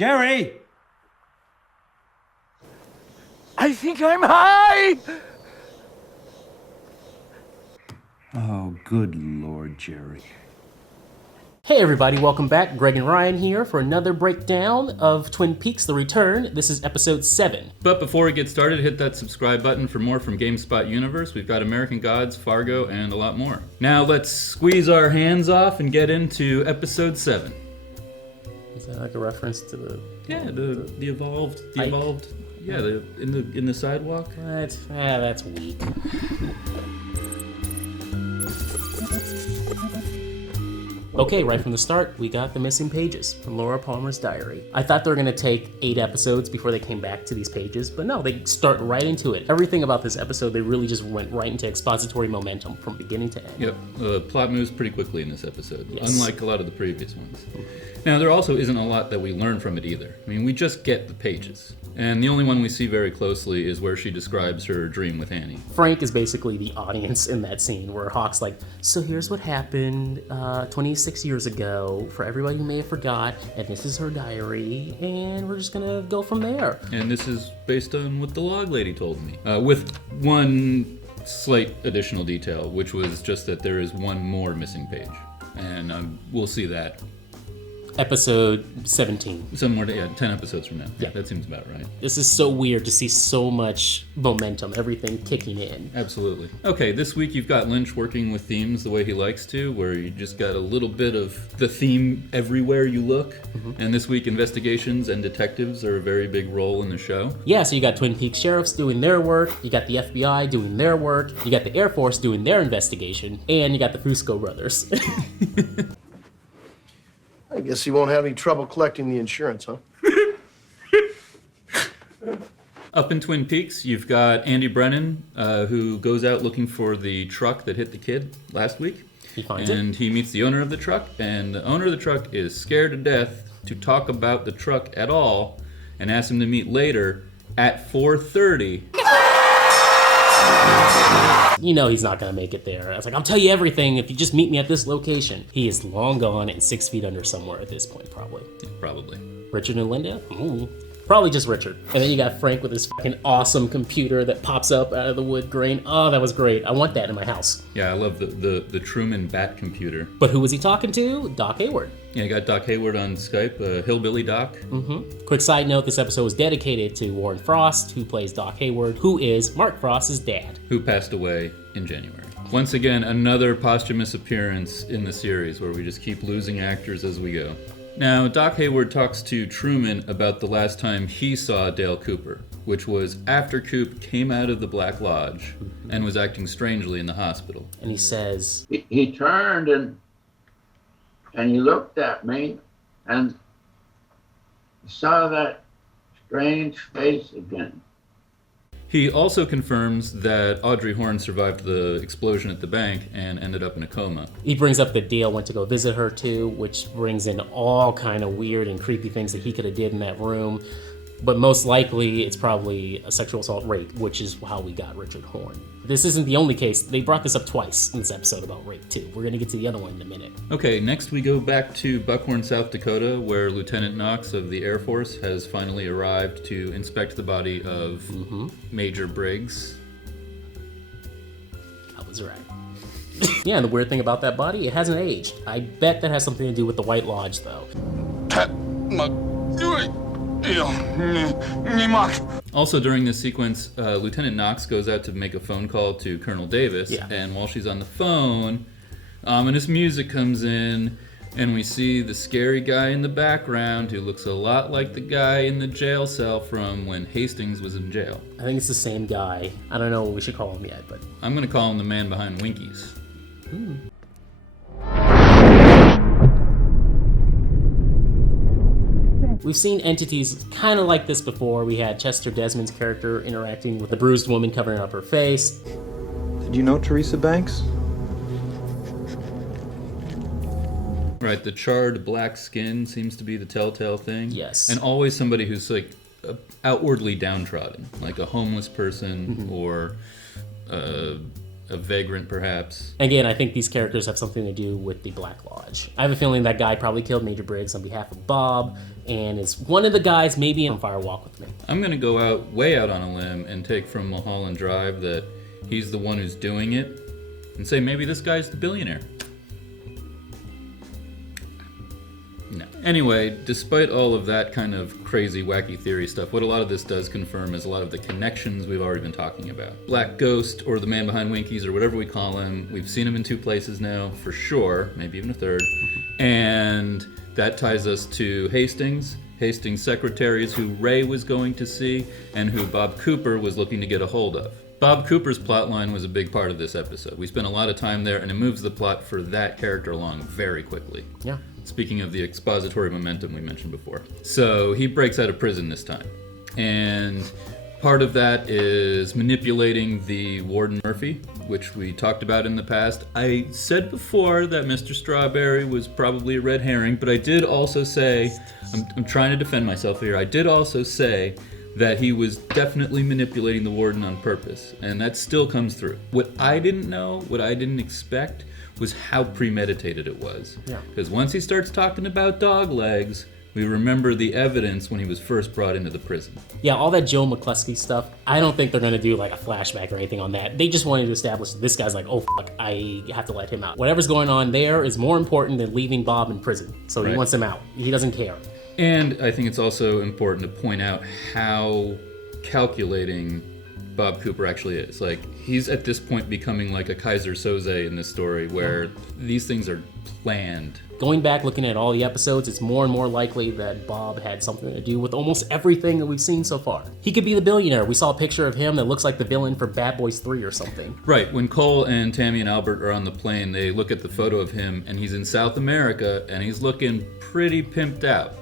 Jerry! I think I'm high! Oh, good Lord, Jerry. Hey everybody, welcome back. Greg and Ryan here for another breakdown of Twin Peaks: The Return. This is episode 7. But before we get started, hit that subscribe button for more from GameSpot Universe. We've got American Gods, Fargo, and a lot more. Now let's squeeze our hands off and get into episode 7. Is that like a reference to the... Yeah, the evolved, yeah, in the sidewalk. What? That's weak. Okay, right from the start, we got the missing pages from Laura Palmer's diary. I thought they were gonna take 8 episodes before they came back to these pages, but no, they start right into it. Everything about this episode, they really just went right into expository momentum from beginning to end. Yep, the plot moves pretty quickly in this episode, Yes. unlike a lot of the previous ones. Now, there also isn't a lot that we learn from it either. I mean, we just get the pages. And the only one we see very closely is where she describes her dream with Annie. Frank is basically the audience in that scene where Hawk's like, so here's what happened 26 years ago for everybody who may have forgot, and this is her diary, and we're just gonna go from there. And this is based on what the log lady told me. With one slight additional detail, which was just that there is one more missing page. And we'll see that. Episode 17. 10 episodes from now. Yeah, that seems about right. This is so weird to see so much momentum, everything kicking in. Absolutely. Okay, this week you've got Lynch working with themes the way he likes to, where you just got a little bit of the theme everywhere you look. Mm-hmm. And this week, investigations and detectives are a very big role in the show. Yeah, so you got Twin Peaks sheriffs doing their work, you got the FBI doing their work, you got the Air Force doing their investigation, and you got the Fusco brothers. I guess he won't have any trouble collecting the insurance, huh? Up in Twin Peaks, you've got Andy Brennan, who goes out looking for the truck that hit the kid last week. He finds it. And he meets the owner of the truck, and the owner of the truck is scared to death to talk about the truck at all, and asks him to meet later at 4:30. You know he's not gonna make it there. I was like, I'll tell you everything if you just meet me at this location. He is long gone and 6 feet under somewhere at this point, probably. Yeah, probably. Richard and Linda? Probably just Richard. And then you got Frank with his fucking awesome computer that pops up out of the wood grain. Oh, that was great. I want that in my house. Yeah, I love the Truman Bat computer. But who was he talking to? Doc Hayward. Yeah, you got Doc Hayward on Skype, Hillbilly Doc. Mm-hmm. Quick side note, this episode was dedicated to Warren Frost, who plays Doc Hayward, who is Mark Frost's dad. Who passed away in January. Once again, another posthumous appearance in the series where we just keep losing actors as we go. Now, Doc Hayward talks to Truman about the last time he saw Dale Cooper, which was after Coop came out of the Black Lodge and was acting strangely in the hospital. And he says... He turned and he looked at me and saw that strange face again. He also confirms that Audrey Horne survived the explosion at the bank and ended up in a coma. He brings up that Dale went to go visit her too, which brings in all kind of weird and creepy things that he could have did in that room. But most likely, it's probably a sexual assault rape, which is how we got Richard Horne. This isn't the only case. They brought this up twice in this episode about rape, too. We're going to get to the other one in a minute. Okay, next we go back to Buckhorn, South Dakota, where Lieutenant Knox of the Air Force has finally arrived to inspect the body of Major Briggs. I was right. Yeah, and the weird thing about that body, it hasn't aged. I bet that has something to do with the White Lodge, though. Also during this sequence, Lieutenant Knox goes out to make a phone call to Colonel Davis, and while she's on the phone, ominous music comes in, and we see the scary guy in the background who looks a lot like the guy in the jail cell from when Hastings was in jail. I think it's the same guy. I don't know what we should call him yet, but... I'm gonna call him the man behind Winkies. We've seen entities kind of like this before. We had Chester Desmond's character interacting with a bruised woman covering up her face. Did you know Teresa Banks? Right, the charred black skin seems to be the telltale thing. Yes. And always somebody who's like outwardly downtrodden, like a homeless person or a vagrant perhaps. Again, I think these characters have something to do with the Black Lodge. I have a feeling that guy probably killed Major Briggs on behalf of Bob, and is one of the guys maybe on Fire Walk with Me. I'm gonna go way out on a limb and take from Mulholland Drive that he's the one who's doing it, and say maybe this guy's the billionaire. No. Anyway, despite all of that kind of crazy, wacky theory stuff, what a lot of this does confirm is a lot of the connections we've already been talking about. Black Ghost, or the man behind Winkies, or whatever we call him, we've seen him in 2 places now, for sure, maybe even a 3rd. And that ties us to Hastings' secretaries who Ray was going to see, and who Bob Cooper was looking to get a hold of. Bob Cooper's plotline was a big part of this episode. We spent a lot of time there, and it moves the plot for that character along very quickly. Yeah. Speaking of the expository momentum we mentioned before. So he breaks out of prison this time. And part of that is manipulating the Warden Murphy, which we talked about in the past. I said before that Mr. Strawberry was probably a red herring, but I did also say, I'm trying to defend myself here, I did also say that he was definitely manipulating the Warden on purpose, and that still comes through. What I didn't know, what I didn't expect, was how premeditated it was. Yeah. Because once he starts talking about dog legs, we remember the evidence when he was first brought into the prison. Yeah, all that Joe McCluskey stuff, I don't think they're going to do like a flashback or anything on that. They just wanted to establish this guy's like, oh fuck, I have to let him out. Whatever's going on there is more important than leaving Bob in prison. So he wants him out. He doesn't care. And I think it's also important to point out how calculating Bob Cooper actually is. Like, he's at this point becoming like a Kaiser Soze in this story, where these things are planned. Going back, looking at all the episodes, it's more and more likely that Bob had something to do with almost everything that we've seen so far. He could be the billionaire. We saw a picture of him that looks like the villain for Bad Boys 3 or something. Right, when Cole and Tammy and Albert are on the plane, they look at the photo of him, and he's in South America, and he's looking pretty pimped out.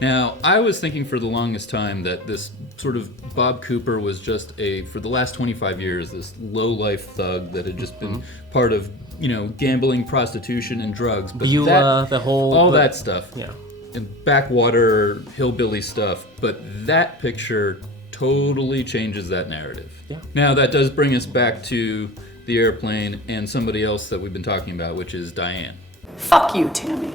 Now, I was thinking for the longest time that this sort of Bob Cooper was just for the last 25 years, this low-life thug that had just been part of, gambling, prostitution, and drugs. But that stuff. Yeah. And backwater, hillbilly stuff. But that picture totally changes that narrative. Yeah. Now, that does bring us back to the airplane and somebody else that we've been talking about, which is Diane. Fuck you, Tammy.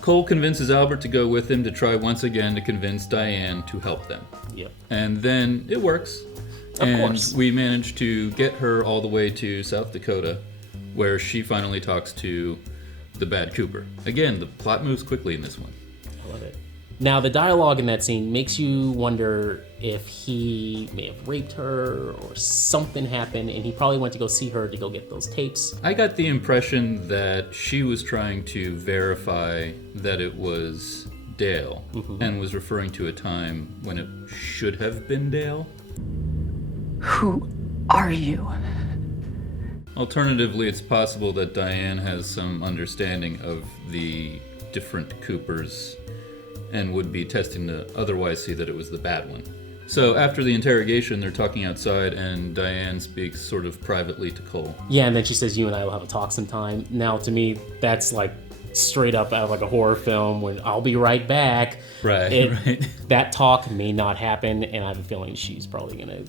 Cole convinces Albert to go with him to try once again to convince Diane to help them. Yep. And then it works. Of course. We manage to get her all the way to South Dakota, where she finally talks to the bad Cooper. Again, the plot moves quickly in this one. I love it. Now, the dialogue in that scene makes you wonder if he may have raped her or something happened, and he probably went to go see her to go get those tapes. I got the impression that she was trying to verify that it was Dale, and was referring to a time when it should have been Dale. Who are you? Alternatively, it's possible that Diane has some understanding of the different Coopers and would be testing to otherwise see that it was the bad one. So after the interrogation, they're talking outside, and Diane speaks sort of privately to Cole. Yeah, and then she says, you and I will have a talk sometime. Now, to me, that's like straight up out of like a horror film when I'll be right back. Right. That talk may not happen, and I have a feeling she's probably going to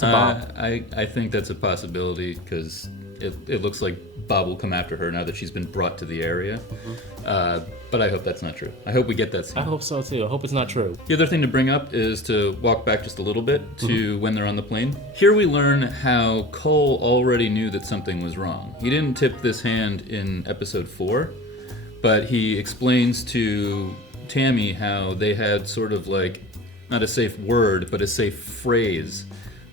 Bob. I think that's a possibility, because it looks like Bob will come after her now that she's been brought to the area. But I hope that's not true. I hope we get that scene. I hope so too. I hope it's not true. The other thing to bring up is to walk back just a little bit to when they're on the plane. Here we learn how Cole already knew that something was wrong. He didn't tip this hand in episode 4, but he explains to Tammy how they had sort of like, not a safe word, but a safe phrase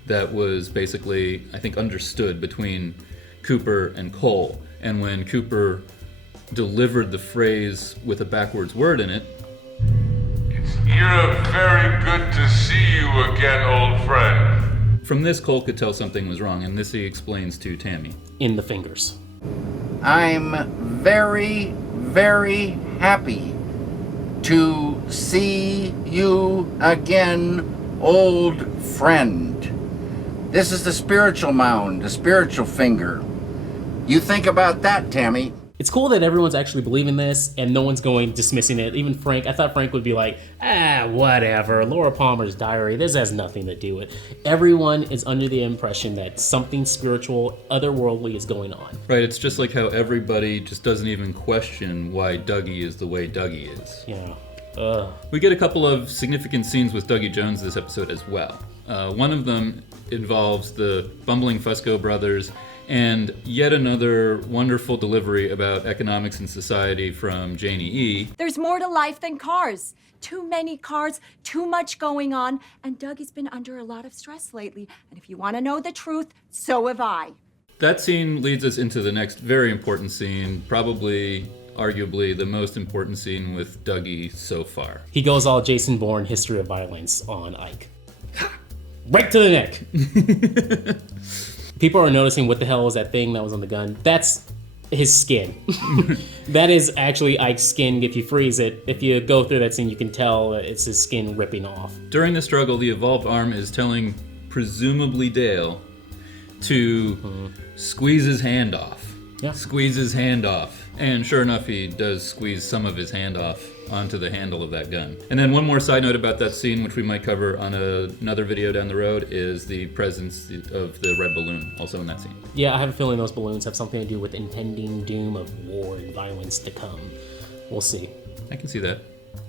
that was basically, I think, understood between Cooper and Cole. And when Cooper delivered the phrase with a backwards word in it, "It's very good to see you again, old friend." From this, Cole could tell something was wrong, and this he explains to Tammy. In the fingers. I'm very, very happy to see you again, old friend. This is the spiritual mound, the spiritual finger. You think about that, Tammy. It's cool that everyone's actually believing this and no one's dismissing it. Even Frank, I thought Frank would be like, whatever, Laura Palmer's diary, this has nothing to do with it. Everyone is under the impression that something spiritual, otherworldly is going on. Right, it's just like how everybody just doesn't even question why Dougie is the way Dougie is. Yeah. We get a couple of significant scenes with Dougie Jones this episode as well. One of them involves the bumbling Fusco brothers and yet another wonderful delivery about economics and society from Janie E. There's more to life than cars. Too many cars, too much going on, and Dougie's been under a lot of stress lately. And if you want to know the truth, so have I. That scene leads us into the next very important scene, probably, arguably, the most important scene with Dougie so far. He goes all Jason Bourne, History of Violence on Ike. Right to the neck. People are noticing what the hell was that thing that was on the gun. That's his skin. That is actually Ike's skin. If you freeze it, if you go through that scene, you can tell it's his skin ripping off. During the struggle, the evolved arm is telling, presumably Dale, to squeeze his hand off. Yeah. Squeeze his hand off. And sure enough, he does squeeze some of his hand off onto the handle of that gun. And then one more side note about that scene, which we might cover on another video down the road, is the presence of the red balloon, also in that scene. Yeah, I have a feeling those balloons have something to do with impending doom of war and violence to come. We'll see. I can see that.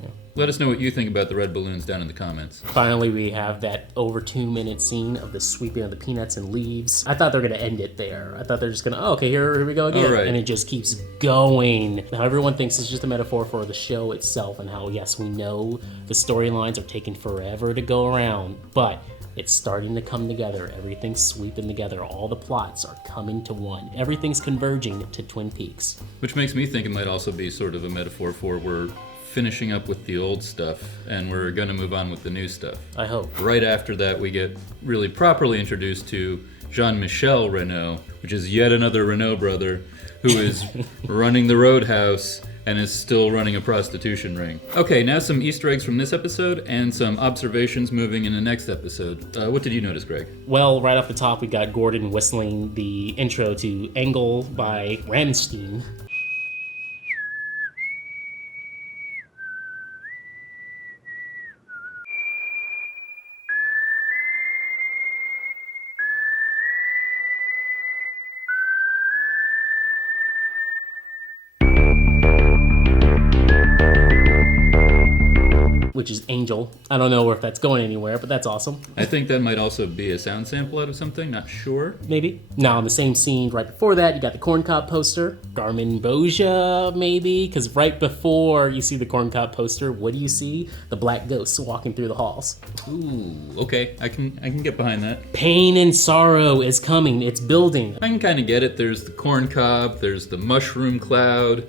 Yeah. Let us know what you think about the red balloons down in the comments. Finally, we have that over 2-minute scene of the sweeping of the peanuts and leaves. I thought they were going to end it there. I thought they're just going to, okay, here we go again. All right. And it just keeps going. Now, everyone thinks it's just a metaphor for the show itself and how, yes, we know the storylines are taking forever to go around, but it's starting to come together. Everything's sweeping together. All the plots are coming to one. Everything's converging to Twin Peaks. Which makes me think it might also be sort of a metaphor for we're finishing up with the old stuff and we're going to move on with the new stuff. I hope. Right after that, we get really properly introduced to Jean-Michel Renault, which is yet another Renault brother who is running the roadhouse and is still running a prostitution ring. Okay, now some Easter eggs from this episode and some observations moving in the next episode. What did you notice, Greg? Well, right off the top, we got Gordon whistling the intro to Engel by Rammstein. Which is Angel. I don't know if that's going anywhere, but that's awesome. I think that might also be a sound sample out of something, not sure. Maybe. Now, in the same scene, right before that, you got the Corn Cob poster. Garmin Boja, maybe? Because right before you see the Corn Cob poster, what do you see? The black ghosts walking through the halls. Ooh, okay. I can get behind that. Pain and sorrow is coming. It's building. I can kind of get it. There's the corn cob, there's the mushroom cloud.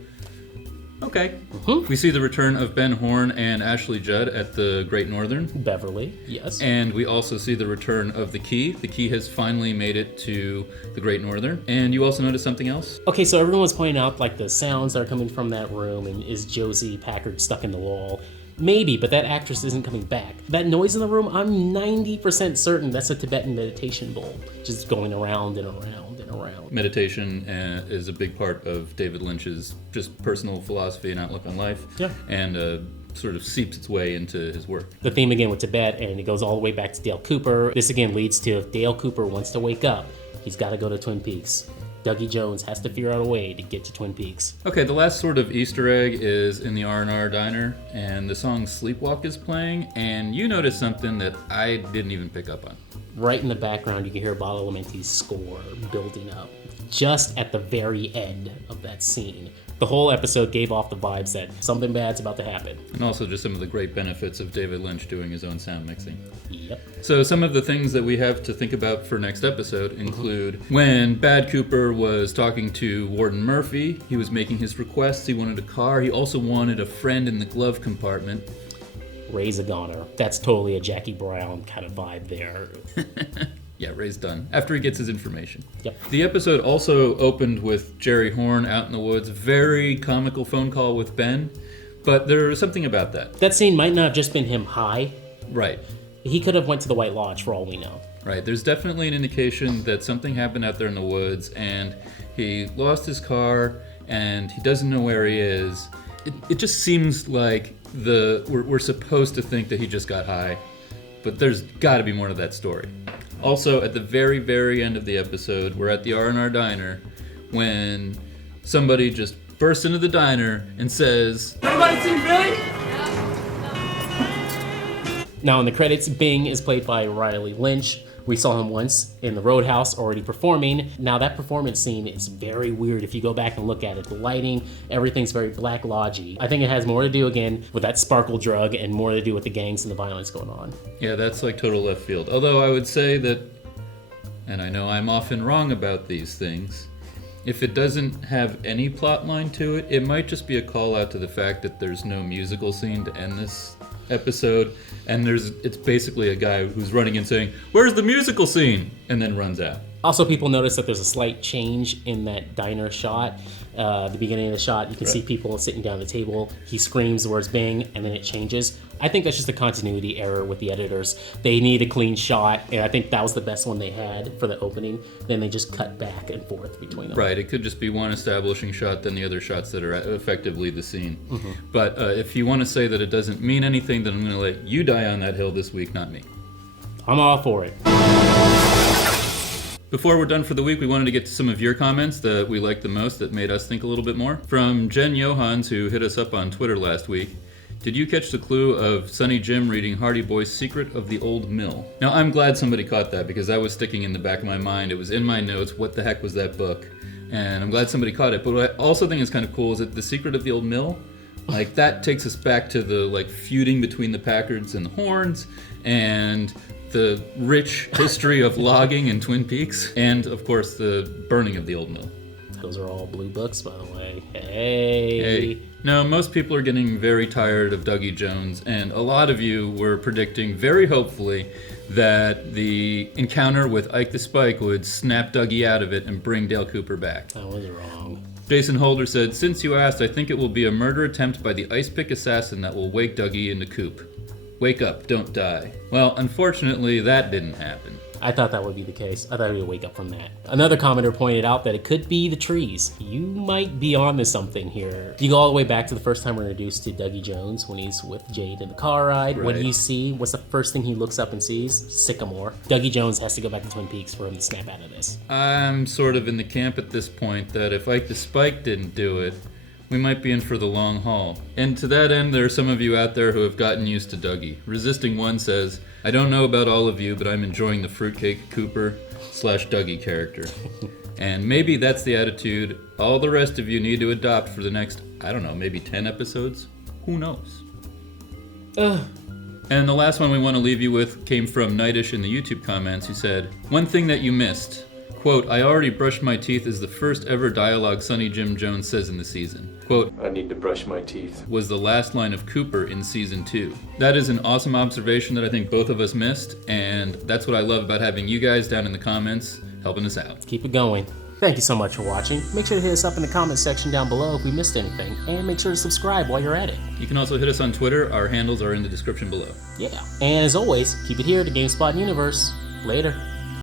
Okay. We see the return of Ben Horne and Ashley Judd at the Great Northern. Beverly, yes. And we also see the return of the Key. The Key has finally made it to the Great Northern. And you also noticed something else? Okay, so everyone was pointing out like the sounds that are coming from that room, and is Josie Packard stuck in the wall? Maybe, but that actress isn't coming back. That noise in the room, I'm 90% certain that's a Tibetan meditation bowl, just going around and around and around. Meditation is a big part of David Lynch's just personal philosophy and outlook on life. Yeah. And sort of seeps its way into his work. The theme again with Tibet, and it goes all the way back to Dale Cooper. This again leads to if Dale Cooper wants to wake up, he's got to go to Twin Peaks. Dougie Jones has to figure out a way to get to Twin Peaks. Okay, the last sort of Easter egg is in the R&R diner, and the song Sleepwalk is playing, and you notice something that I didn't even pick up on. Right in the background, you can hear Badalamenti's score building up, just at the very end of that scene. The whole episode gave off the vibes that something bad's about to happen. And also just some of the great benefits of David Lynch doing his own sound mixing. Yep. So some of the things that we have to think about for next episode include when Bad Cooper was talking to Warden Murphy, he was making his requests, he wanted a car, he also wanted a friend in the glove compartment. Ray's a goner. That's totally a Jackie Brown kind of vibe there. Yeah, Ray's done, after he gets his information. Yep. The episode also opened with Jerry Horne out in the woods, very comical phone call with Ben, but there's something about that. That scene might not have just been him high. Right. He could have went to the White Lodge for all we know. Right, there's definitely an indication that something happened out there in the woods, and he lost his car, and he doesn't know where he is. It just seems like we're supposed to think that he just got high, but there's got to be more to that story. Also, at the very, very end of the episode, we're at the R&R diner when somebody just bursts into the diner and says, Everybody seen Billy? Now in the credits, Bing is played by Riley Lynch. We saw him once in the Roadhouse already performing. Now that performance scene is very weird if you go back and look at it. The lighting, everything's very Black Lodge-y. I think it has more to do again with that sparkle drug and more to do with the gangs and the violence going on. Yeah, that's like total left field. Although I would say that, and I know I'm often wrong about these things, if it doesn't have any plot line to it, it might just be a call out to the fact that there's no musical scene to end this episode, and it's basically a guy who's running in saying, "Where's the musical scene?" and then runs out. Also, people notice that there's a slight change in that diner shot. The beginning of the shot, you can see people sitting down at the table. He screams the words Bing, and then it changes. I think that's just a continuity error with the editors. They need a clean shot, and I think that was the best one they had for the opening. Then they just cut back and forth between them. Right, it could just be one establishing shot, then the other shots that are effectively the scene. But if you want to say that it doesn't mean anything, then I'm going to let you die on that hill this week, not me. I'm all for it. Before we're done for the week, we wanted to get to some of your comments that we liked the most that made us think a little bit more. From Jen Johans, who hit us up on Twitter last week. Did you catch the clue of Sonny Jim reading Hardy Boy's Secret of the Old Mill? Now, I'm glad somebody caught that because that was sticking in the back of my mind. It was in my notes. What the heck was that book? And I'm glad somebody caught it. But what I also think is kind of cool is that The Secret of the Old Mill, like that takes us back to the feuding between the Packards and the Hornes, and the rich history of logging in Twin Peaks, and of course the burning of the old mill. Those are all blue books, by the way. Hey. No, most people are getting very tired of Dougie Jones, and a lot of you were predicting very hopefully that the encounter with Ike the Spike would snap Dougie out of it and bring Dale Cooper back. I was wrong. Jason Holder said, "Since you asked, I think it will be a murder attempt by the ice pick assassin that will wake Dougie into Coop. Wake up, don't die." Well, unfortunately, that didn't happen. I thought that would be the case. I thought we'd wake up from that. Another commenter pointed out that it could be the trees. You might be onto something here. You go all the way back to the first time we're introduced to Dougie Jones when he's with Jade in the car ride. Right. What do you see? What's the first thing he looks up and sees? Sycamore. Dougie Jones has to go back to Twin Peaks for him to snap out of this. I'm sort of in the camp at this point that if Ike the Spike didn't do it, we might be in for the long haul. And to that end, there are some of you out there who have gotten used to Dougie. Resisting One says, "I don't know about all of you, but I'm enjoying the Fruitcake Cooper / Dougie character." And maybe that's the attitude all the rest of you need to adopt for the next, I don't know, maybe 10 episodes? Who knows? And the last one we want to leave you with came from Nightish in the YouTube comments, who said, "One thing that you missed. Quote, I already brushed my teeth is the first ever dialogue Sonny Jim Jones says in the season. Quote, I need to brush my teeth, was the last line of Cooper in season 2. That is an awesome observation that I think both of us missed, and that's what I love about having you guys down in the comments helping us out. Keep it going. Thank you so much for watching. Make sure to hit us up in the comment section down below if we missed anything, and make sure to subscribe while you're at it. You can also hit us on Twitter. Our handles are in the description below. Yeah, and as always, keep it here at the GameSpot Universe. Later.